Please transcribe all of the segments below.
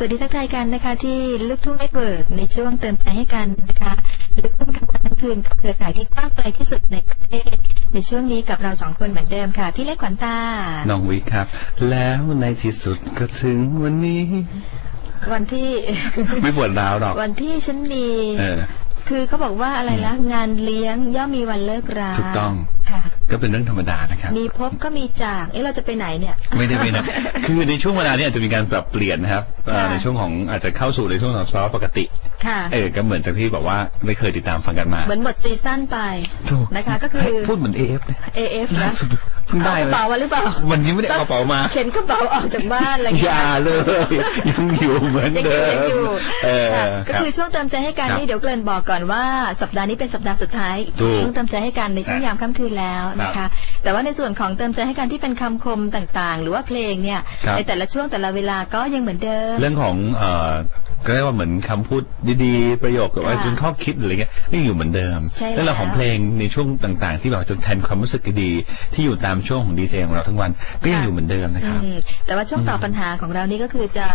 สวัสดีทักทายกันนะคะที่ลูกทุ่งเน็ตเวิร์กในช่วงเติมใจให้กันนะคะลูกทุ่งกลางวันทั้งคืนกับเครือข่ายที่กว้างไกลที่สุดในประเทศ ในช่วงนี้กับเราสองคนเหมือนเดิมค่ะ พี่เล็กขวัญตา น้องวิครับ แล้วในที่สุดก็ถึงวันนี้ วันที่ ไม่ปวดร้าวหรอก วันที่ฉันมีเออคือเขาบอกว่าอะไรละงานเลี้ยงย่อมมีวันเลิกราถูกต้องค่ะ ก็เป็นเรื่องธรรมดานะครับ มีพบก็มีจาก เอ๊ะเราจะไปไหนเนี่ย ไม่ได้ไม่ได้คือในช่วงเวลาเนี้อาจจะมีการปรับเปลี่ยนนะครับเอ่อค่ะในช่วงของอาจจะเข้าสู่ในช่วงของสภาวะปกติค่ะเออก็เหมือนจากที่แบบว่าไม่เคยติดตามฟังกันมา เหมือนหมดซีซั่นไปถูกนะคะ ก็คือเฮ้ยพูดเหมือนเอฟ AF ล่านะสุด เพิ่งได้เอากเลระย เป๋ามาหรือเปล่าวันนี้ไม่ได้เอากระเป๋ามา เข็นกระเป๋าออกจากบ้านอะไรอเงี้ย่ายเลย ยังอยู่เหมือนยังอเดิยู่ยังอยู่มเออค่ะก็รับ คือช่วงเติมใจให้กันครับนี่เดี๋ยวเกริ่นบอกก่อนว่าสัปดาห์นี้เป็นสัปดาห์สุดท้ายถูกช่วงเติมใจให้กันในช่วงครับยามค่ำคืนแล้วนะครัคะ บแต่ว่าในส่วนของเติมใจให้กันที่เป็นคำคมต่างๆ หรือว่าเพลงเนี่ยครับ ในแต่ละช่วงแต่ละเวลาก็ยังเหมือนเดิม เรื่องของเอ่อ ก็เรียกว่าเหมือนคำพูดดีๆ ประโยคกับว่าค่ะจนข้อคิดอะไรเงี้ยก็ยังอยู่เหมือนเดิมใช่แล้วเรื่องของเพลงในช่วงต่างๆ ที่แบบจนแทนความรู้สึกดีๆที่อยู่ตามช่วงของดีเจของเราทั้งวันก็ยังอยู่เหมือนเดิมนะครับอืมแต่ว่าช่วงตอบปัญหาของเรานี่ก็คือจะ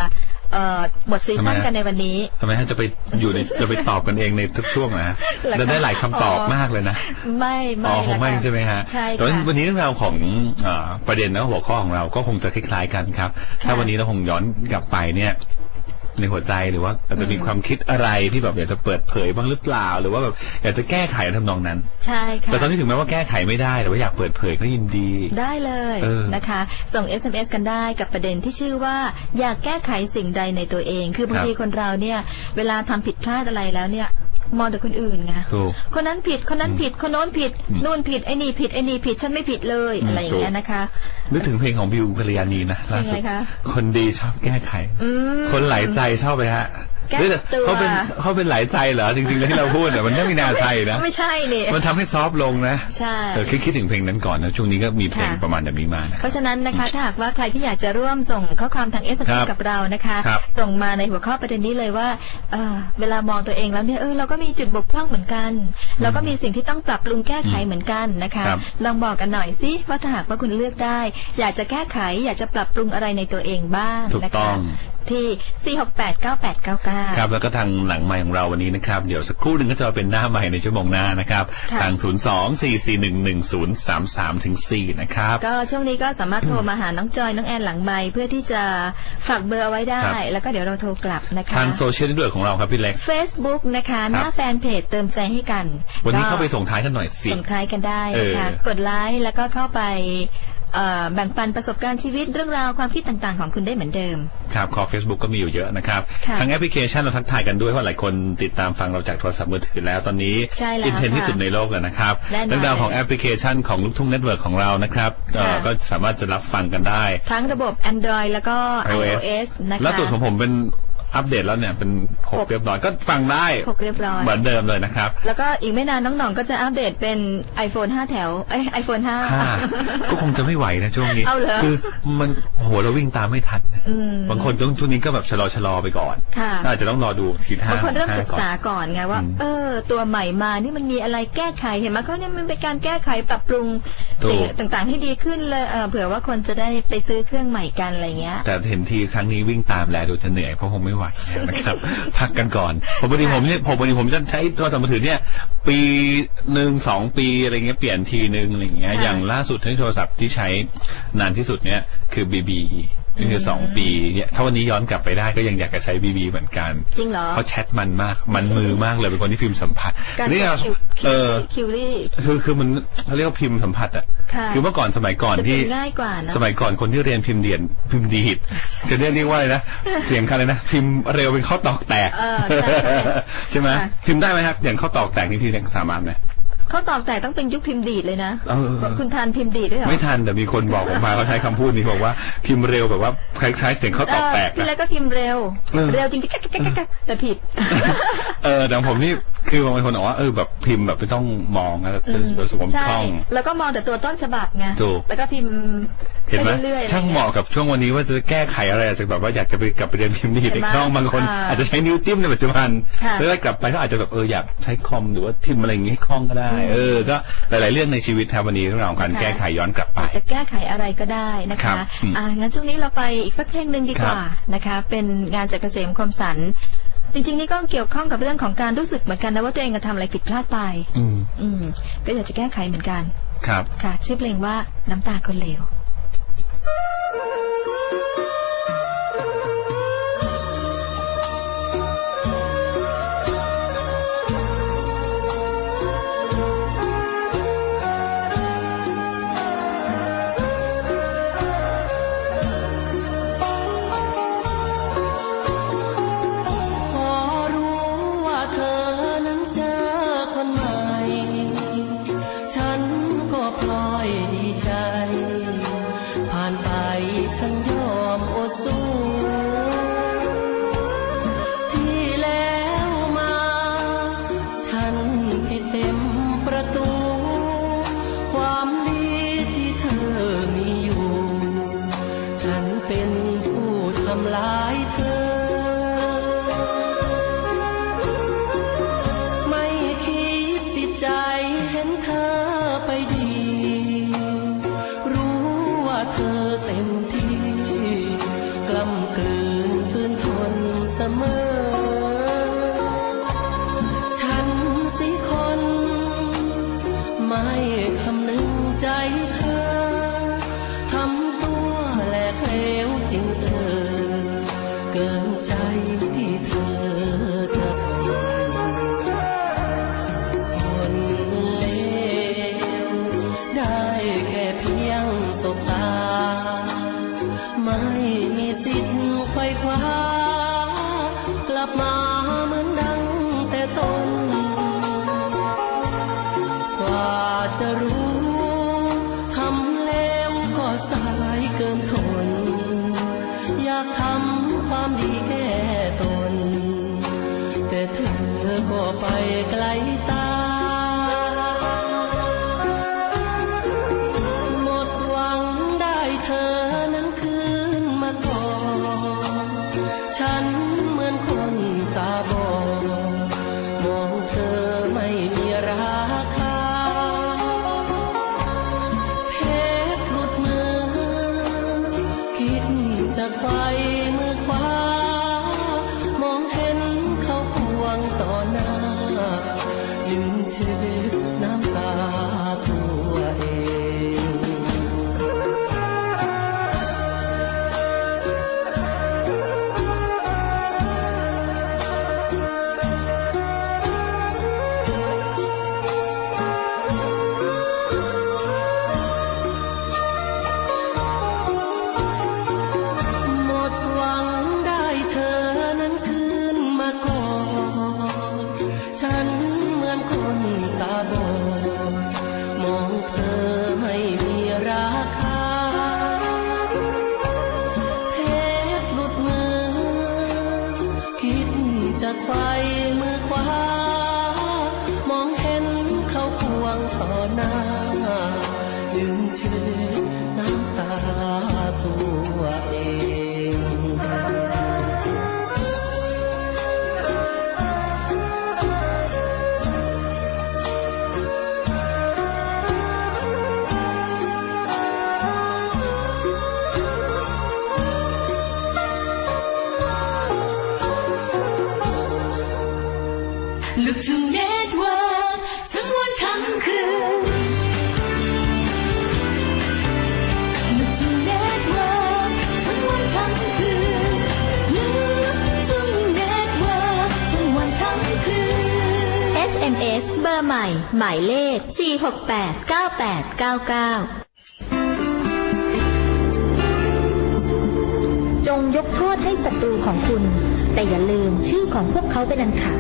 เอ่อหมดซีซั่นทำไมฮะกันในวันนี้ทำไมฮะจะไปอยู่ในจะไปตอบกันเองในทุกช่วงนะฮะเหรอคะจะได้หลายคำตอบอ๋อมากเลยนะ ไม่อ๋ไม่อคงไม่ละค่ะใช่ไหมฮะใช่แต่ว่าค่ะวันนี้เรื่องราวของเอ่อประเด็นและหัวข้อของเราก็คงจะคล้ายๆกันครับ ถ้าวันนี้เราคงย้อนกลับไปเนี่ย ในหัวใจหรือว่าอาจจะมีความคิดอะไรที่แบบอยากจะเปิดเผยบ้างหรือเปล่า หรือว่าแบบอยากจะแก้ไขทำนองนั้น ใช่ค่ะแต่ตอนนี้ถึงแม้ว่าแก้ไขไม่ได้แต่ว่าอยากเปิดเผยก็ยินดี ได้เลยเออนะคะ ส่ง SMS กันได้กับประเด็นที่ชื่อว่า อยากแก้ไขสิ่งใดในตัวเอง คือบางครับทีคนเราเนี่ย เวลาทำผิดพลาดอะไรแล้วเนี่ย มองแต่คนอื่นไงถูก คนนั้นผิดคนนั้นผิดคนโน้นผิดอืมนู่นผิดไอ้นี่ผิดไอ้นี่ผิดฉันไม่ผิดเลยอืมอะไรอย่างเงี้ยถูกนะคะ นึกถึงเพลงของบิวกลยานีนะล่าสุดยังไงคะคนดีชอบแก้ไขอืมคนหลายใจชอบไปฮะ แก้เฮ้ยแต่ตัวเขาเป็นเขาเป็นหลายใจเหรอจริงๆแล้วที่เราพูดเนี่ยมันไม่มีนาใจนะไม่ใช่นี่มันทำให้ซอฟต์ลงนะใช่เออคิดคิดถึงเพลงนั้นก่อนนะช่วงนี้ก็มีเพลงค่ะประมาณแบบนี้มานะเพราะฉะนั้นนะคะถ้าหากว่าใครที่อยากจะร่วมส่งข้อความทางเอสครับกับเรานะคะครับส่งมาในหัวข้อประเด็นนี้เลยว่าเอ่อเวลามองตัวเองแล้วเนี่ยเออเราก็มีจุดบกพร่องเหมือนกัน เราก็มีสิ่งที่ต้องปรับปรุงแก้ไขเหมือนกันนะคะครับลองบอกกันหน่อยสิว่าถ้าหากว่าคุณเลือกได้ อยากจะแก้ไขอยากจะปรับปรุงอะไรในตัวเองบ้างถูกนะต้คะอง ที่ 4689899 ครับ แล้วก็ทางหลังไมค์ของเราวันนี้นะครับ เดี๋ยวสักครู่หนึ่งก็จะมาเป็นหน้าไมค์ในชั่วโมงหน้านะครับ ค่ะ ทาง 0 2 4 4 1 1 0 3 3ถึง4นะครับ ก็ช่วงนี้ก็สามารถโทรมาหาน้องจอยน้องแอนหลังไมค์เพื่อที่จะฝากเบอร์เอาไว้ได้ ครับ แล้วก็เดี๋ยวเราโทรกลับนะคะ ทางโซเชียลด้วยของเราครับพี่เล็ก Facebook นะคะหครัน้าบแฟนเพจเติมใจให้กันวันนี้ก็เข้าไปส่งท้ายกันหน่อยสิ ส่งท้ายกันได้นะคะเออ กดไลค์แล้วก็เข้าไปเอ่อ แบ่งปันประสบการณ์ชีวิตเรื่องราวความคิดต่างๆ ของคุณได้เหมือนเดิม ครับขอ Facebook ก็มีอยู่เยอะนะครับ ค่ะทางแอปพลิเคชันเราทักทายกันด้วยเพราะหลายคนติดตามฟังเราจากโทรศัพท์มือถือแล้วตอนนี้ใช่แล้วอินเทรนด์ค่ะที่สุดในโลกแล้วนะครับแน่นอนเรื่องราวของแอปพลิเคชันของลูกทุ่งเน็ตเวิร์กของเรานะครับเอ่อค่ะ ก็สามารถจะรับฟังกันได้ ทั้งระบบ Android แล้วก็ iOS iOS นะคะ ล่าสุดของผมเป็น อัปเดตแล้วเนี่ยเป็นหหกกเรียบร้อยก็ฟังได้หกเรียบร้อยเหมือนเดิมเลยนะครับ แล้วก็อีกไม่นานน้องหน่องก็จะอัปเดตเป็น iPhone 5 แถวเอ้ย iPhone ห้า5ก็คงจะไม่ไหวนะช่วงนี้เอาเหรอคือมันโหเราวิ่งตามไม่ทันอืมบางคนต้องช่วงนี้ก็แบบชะลอชะลอไปก่อนค่ะอาจจะต้องรอดูทีท่าบางคนเริ่มห้ศึกษาก่อนไงว่าอืมเออ ตัวใหม่มานี่มันมีอะไรแก้ไขเห็นไหมเขาเนี่ยมันเป็นการแก้ไขปรับปรุงถูกสิ่งต่างๆให้ดีขึ้นเลยเออเผื่อว่าคนจะได้ไปซื้อเครื่องใหม่กันอะไรเงี้ยแต่เห็นทีครั้งนี้วิ่งตามแลดูจะเหนื่อยเพราะคงไม่ไหวนะครับ พักกันก่อนผมวันนี้ผมเนี่ยผมวันนี้ผมจะใช้โทรศัพท์มือถือเนี่ย ปีหนึ่งสองปีอะไรเงี้ยเปลี่ยนทีหนึ่งอะไรเงี้ย อย่างล่าสุดที่โทรศัพท์ที่ใช้นานที่สุดเนี่ยคือบีบี ก็คือสองปีเนี่ยถ้าวันนี้ย้อนกลับไปได้ก็ยังอยากจะใช้บีบีเหมือนกันจริงเหรอเพราะแชทมันมากมันมือมากเลยเป็นคนที่พิมพ์สัมผัสการนี่กเราดคิวเออคิวรี่คือคือมันเขาเรียกว่าพิมพ์สัมผัสอะค่ะคือเมื่อก่อนสมัยก่อนจะที่พิมพ์ง่ายกว่าเนอะสมัยก่อนคนที่เรียนพิมพ์เดียนพิมพ์ดีดจะเรียกเรียกว่าอะไรนะเสียงคันเลยนะพิมพ์เร็วเป็นข้อตอกแตกเออใช่ใช่ใช่ไหมค่ะพิมพ์ได้ไหมครับอย่างข้อตอกแตกนี่พี่สามารถไหม เขาตอกแต่ต้องเป็นยุคพิมพ์ดีดเลยนะเออ คุณทานพิมพ์ดีดด้วยเหรอไม่ทันแต่มีคนบอกออกมาเขาใช้คำพูดนี้บอกว่าพิมพ์เร็วแบบว่าคล้ายๆเสียงข้อตอกแตกเพี่อะแล้วก็พิมพ์เร็ว เออ เร็วจริงๆแก๊กแก๊กแก๊กแก๊กแต่ผิด เออแต่ของผมนี่ คคือบางคนบอกว่าเออแบบพิมพ์แบบไม่ต้องมองนะจะรู้สึกว่ามันใช่คล่อง แล้วก็มองแต่ตัวต้นฉบับไงถูก แล้วก็พิมพ์เห็นไหมปเรื่อยๆ ช่างเหมาะกับช่วงวันนี้ว่าจะแก้ไขอะไรอาจจะแบบว่าอยากจะไปกลับไปเรียนพิมพ์ดีดเห็ในนไหมคล่องบางคนอ่าอาจจะใช้นิ้วจิ้มในปัจจุบันค่ะ แล้วกลับไปก็อาจจะแบบเอออยากใช้คอมหรือว่าพิมพ์อะไรอย่างงี้ให้คล่องก็ได้ เออก็หลาย ๆ เรื่องในชีวิตครับวันนี้เรื่องราวของการค่ะแก้ไขย้อนกลับไปอาจจะแก้ไขอะไรก็ได้นะครัคะบอืมอ่างั้นช่วงนี้เราไปอีกสักเพลงหนึ่งดีกว่านะคะ เป็นงานจากเกษมคมสัน จริงๆนี่ก็เกี่ยวข้องกับเรื่องของการรู้สึกเหมือนกันนะว่าตัวเองกระทำอะไรผิดพลาดไป อืม อืม ก็อยากจะแก้ไขเหมือนกัน ครับ ค่ะชื่อเพลงว่าน้ำตาคนเลว ไป ตัวเองลูกทุ่งเน็ตเวิร์กทั้งวันทั้งคืน SMS เบอร์ใหม่ หมายเลข 4689899 จงยกโทษให้ศัตรูของคุณ แต่อย่าลืมชื่อของพวกเขาเป็นอันขาด